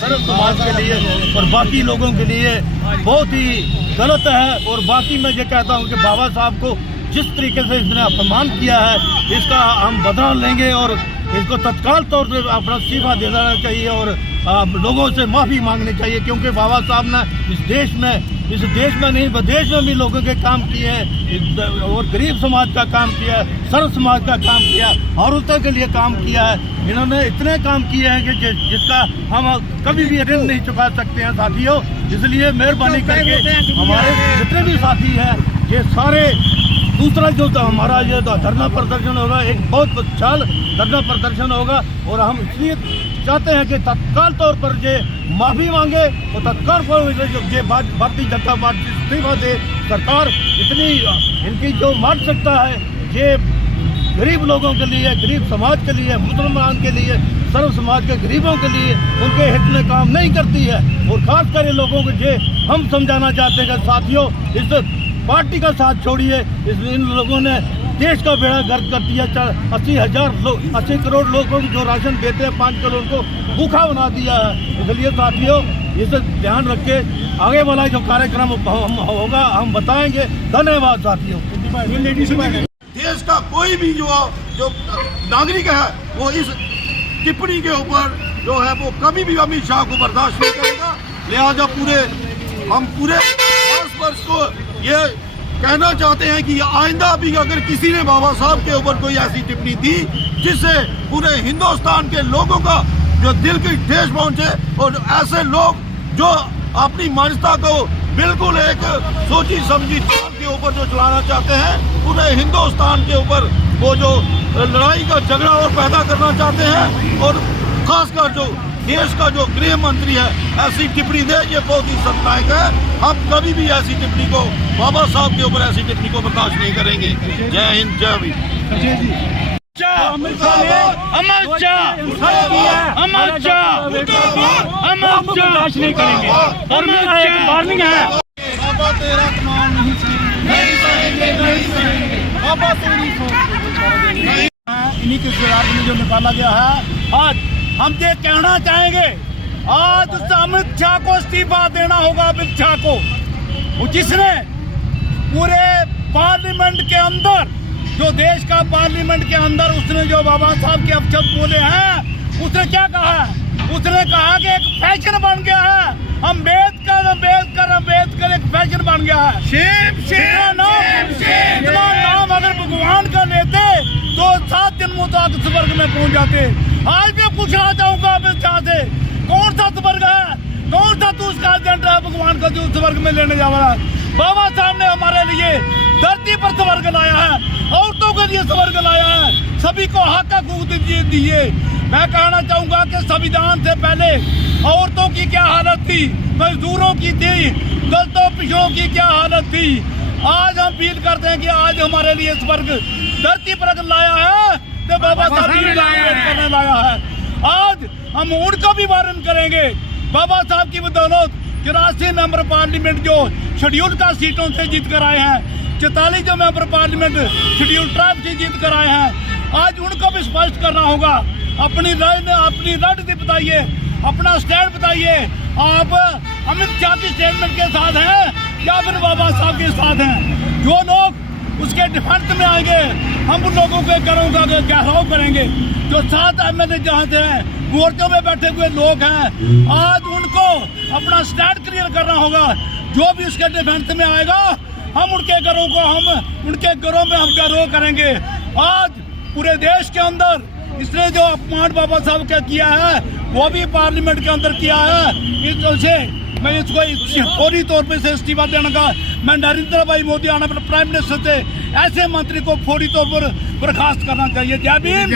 सर्व समाज के लिए और बाकी लोगों के लिए बहुत ही गलत है। और बाकी मैं ये कहता हूँ कि बाबा साहब को जिस तरीके से इसने अपमान किया है, इसका हम बदला लेंगे और इसको तत्काल तौर पे अपना इस्तीफा दे देना चाहिए और लोगों से माफ़ी मांगनी चाहिए, क्योंकि बाबा साहब ने इस देश में नहीं विदेश में भी लोगों के काम किए हैं और गरीब समाज का काम किया है, सर्व समाज का काम किया है, औरतों के लिए काम किया है। इन्होंने इतने काम किए हैं कि जिसका हम कभी भी ऋण नहीं चुका सकते हैं साथियों। इसलिए मेहरबानी करके हमारे जितने भी साथी हैं, ये सारे दूसरा जो हमारा ये धरना प्रदर्शन होगा, एक बहुत विशाल धरना प्रदर्शन होगा और हम इसलिए चाहते हैं कि तत्काल तौर पर ये माफ़ी मांगे और तत्काल ये भारतीय जनता पार्टी इस्तीफा दे। सरकार इतनी इनकी जो मान सकता है, ये गरीब लोगों के लिए, गरीब समाज के लिए, मुसलमान के लिए, सर्व समाज के गरीबों के लिए उनके हित में काम नहीं करती है। और खासकर ये लोगों को ये हम समझाना चाहते हैं कि साथियों, इस पार्टी का साथ छोड़िए। इन लोगों ने देश का बेड़ा गर्क कर दिया। 80 करोड़ लोगों को जो राशन देते हैं, 5 करोड़ को भूखा बना दिया है। इसलिए साथियों, इसे ध्यान रख के आगे वाला जो कार्यक्रम होगा हम बताएंगे। धन्यवाद साथियों। देश का कोई भी जो नागरिक है वो इस टिप्पणी के ऊपर जो है वो कभी भी अमित शाह को बर्दाश्त नहीं करेगा। लिहाजा हम पूरे भारतवर्ष को ये कहना चाहते हैं कि आइंदा भी अगर किसी ने बाबा साहब के ऊपर कोई ऐसी टिप्पणी दी जिससे पूरे हिंदुस्तान के लोगों का जो दिल की ठेस पहुंचे, और ऐसे लोग जो अपनी मानवता को बिल्कुल एक सोची समझी चाल के ऊपर जो चलाना चाहते हैं, पूरे हिंदुस्तान के ऊपर वो जो लड़ाई का झगड़ा और पैदा करना चाहते हैं, और खासकर जो देश का जो गृह मंत्री है ऐसी टिप्पणी दे, ये बहुत ही शर्मनाक है। हम कभी भी ऐसी टिप्पणी को, बाबा साहब के ऊपर ऐसी टिप्पणी को बर्दाश्त नहीं करेंगे। जय हिंद, जय भीम। अमित शाह बर्दाश्त नहीं करेंगे। और मेरा एक वार्निंग है, बाबा तेरा कमाल नहीं सहेंगे, बाबा तेरी सोच इन्हीं के सुराग में जो निकाला गया है। आज हम ये कहना चाहेंगे, आज उस अमित शाह को इस्तीफा देना होगा। अमित शाह को, जिसने पूरे पार्लियामेंट के अंदर, जो देश का पार्लियामेंट के अंदर उसने जो बाबा साहब के अपशब्द बोले हैं, उसने क्या कहा है? उसने कहा कि एक फैशन बन गया है, अम्बेडकर एक फैशन बन गया है। इतना नाम अगर भगवान का लेते तो 7 जन्मों तक स्वर्ग में पहुंच जाते। आज भी पूछना चाहूंगा अमित शाह से, कौन सा स्वर्ग है, कौन सा तू उसका एजेंडा है भगवान का जो स्वर्ग में लेने जा रहा है? बाबा साहब ने हमारे लिए धरती पर स्वर्ग लाया है, औरतों के लिए स्वर्ग लाया है, सभी को हक दिए। मैं कहना चाहूंगा कि संविधान से पहले औरतों की क्या हालत थी, मजदूरों की थी, दलितों पिछड़ों की क्या हालत थी। आज हम फील करते हैं कि आज हमारे लिए स्वर्ग धरती पर लाया है, तो बाबा साहब ने लाया है। आज हम उनका भी वारण करेंगे। बाबा साहब की बदौलत 84 मेंबर पार्लियामेंट जो शेड्यूल का सीटों से जीत कर आए हैं, 44 जो मेंबर पार्लियामेंट शेड्यूल ट्राइब से जीत कर आए हैं, आज उनको भी स्पष्ट करना होगा। अपनी रणनीति बताइए, अपना स्टैंड बताइए। आप अमित शाह की स्टेटमेंट के साथ हैं या फिर बाबा साहब के साथ हैं? जो लोग उसके डिफेंस में आएंगे, हम उन लोगों के घरों का घेराव करेंगे। जो 7 MLA जहाँ से हैं, मोर्चों में बैठे हुए लोग हैं, आज उनको अपना स्टैंड क्लियर करना होगा। जो भी उसके डिफेंस में आएगा, हम उनके घरों में हम घेराव करेंगे। आज पूरे देश के अंदर इसने जो अपमान बाबा साहब का किया है, वो भी पार्लियामेंट के अंदर किया है। इससे मैं इसको फौरी तौर पर से इस्तीफा देने का, मैं नरेंद्र भाई मोदी आने पर प्राइम मिनिस्टर से ऐसे मंत्री को फौरी तौर पर बर्खास्त करना चाहिए। जय भीम।